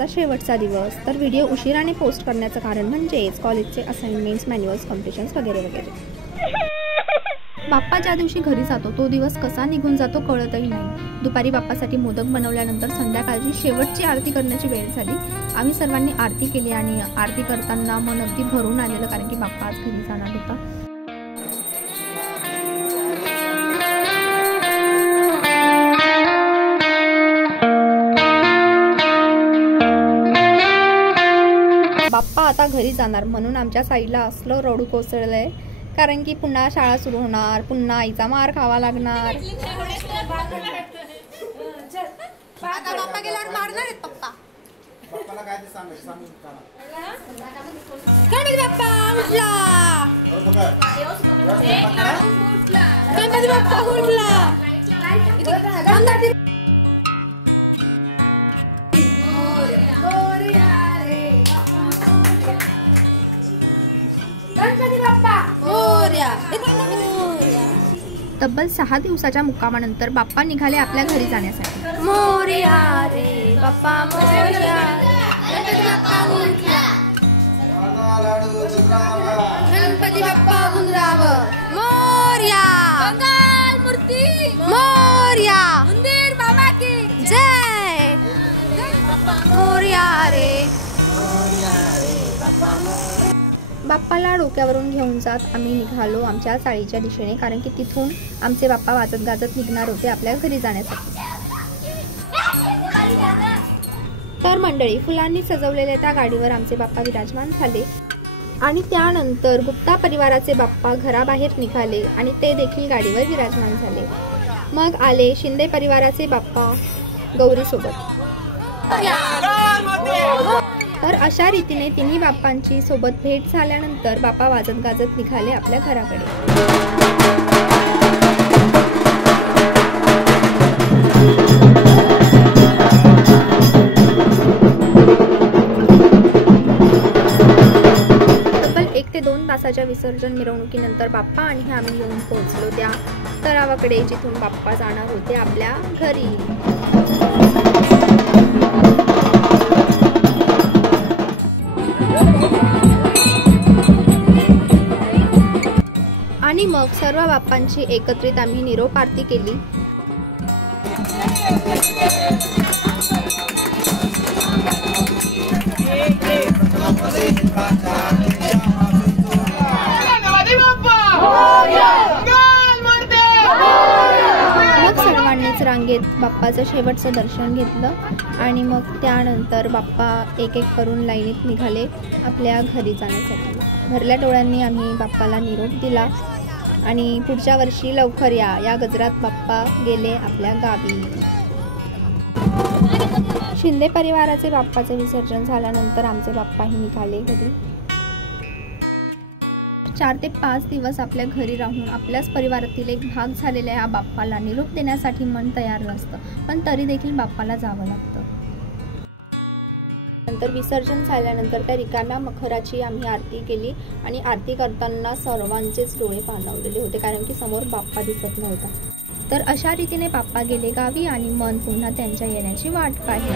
बाप्पाचा शेवटचा दिवस. तर व्हिडिओ उशिराने पोस्ट करण्याचं कारण म्हणजेच कॉलेजचे असाइनमेंट्स, मॅन्युअल्स, कॉम्पिटिशन्स वगैरे वगैरे. बाप्पा ज्या दिवशी घरी जातो तो दिवस कसा निघून जातो कळतही नाही. दुपारी बाप्पासाठी मोदक बनवल्यानंतर संध्याकाळची शेवटची आरती करण्याची वेळ झाली. आम्ही सर्वांनी आरती केली आणि आरती करताना मन अगदी भरून आलेलं, कारण की बाप्पा आज घरी जाणार होता. बाप्पा आता घरी जाणार म्हणून आमच्या साईडला असलं रडू कोसळलंय, कारण की पुन्हा शाळा सुरू होणार, पुन्हा आईचा मार खावा लागणार. आता बाप्पा गेल्यावर मारणार आहेत पप्पा. गणपती बाप्पा उठला, गणपती बाप्पा उठला. तब्बल 6 दिवसाच्या मुक्कामानंतर बाप्पा निघाले आपल्या घरी जाण्यासाठी. मोरया रे बाप्पा मोरया, गणपती बाप्पा उठला, गणपती बाप्पा उंदराव. मोरया मंगल मूर्ती, मोरया मंदिर बाबा की जय. मोरया रे बाप्पाला डोक्यावरून घेऊन जात आम्ही निघालो आमच्या चाळीच्या दिशेने, कारण की तिथून आमचे बाप्पा वाजत गाजत निघणार होते आपल्या घरी जाण्यासाठी. तर मंडळी, फुलांनी सजवलेल्या त्या गाडीवर आमचे बाप्पा विराजमान झाले आणि त्यानंतर गुप्ता परिवाराचे बाप्पा घराबाहेर निघाले आणि ते देखील गाडीवर विराजमान झाले. मग आले शिंदे परिवाराचे बाप्पा गौरीसोबत. तर अशा रीतीने तिन्ही बाप्पांची सोबत भेट झाल्यानंतर बाप्पा वाजत गाजत निघाले आपल्या घराकडे. तब्बल 1 ते 2 तासाच्या विसर्जन मिरवणुकीनंतर बाप्पा आणि आम्ही येऊन पोहोचलो त्या तलावाकडे, जिथून बाप्पा जाणार होते आपल्या घरी. आणि मग सर्व बाप्पांची एकत्रित आम्ही निरोप आरती केली. मग सर्वांनीच रांगेत बाप्पाचं शेवटचं दर्शन घेतलं आणि मग त्यानंतर बाप्पा एक एक करून लाईनीत निघाले आपल्या घरी जाण्यासाठी. भरल्या डोळ्यांनी आम्ही बाप्पाला निरोप दिला आणि पुढच्या वर्षी लवकर या गजरात बाप्पा गेले आपल्या गावी. शिंदे परिवाराचे बाप्पाचे विसर्जन झाल्यानंतर आमचे बाप्पाही निघाले घरी. 4 ते 5 दिवस आपल्या घरी राहून आपल्याच परिवारातील एक भाग झालेल्या या बाप्पाला निरोप देण्यासाठी मन तयार नसतं, पण तरी देखील बाप्पाला जावं लागतं. नंतर विसर्जन झाल्यानंतर त्या रिकाम्या मखराची आम्ही आरती केली आणि आरती करताना सर्वांचेच डोळे पाणावलेले होते, कारण की समोर बाप्पा दिसत नव्हता. तर अशा रीतीने बाप्पा गेले गावी आणि मन पुन्हा त्यांच्या येण्याची वाट पाहिली.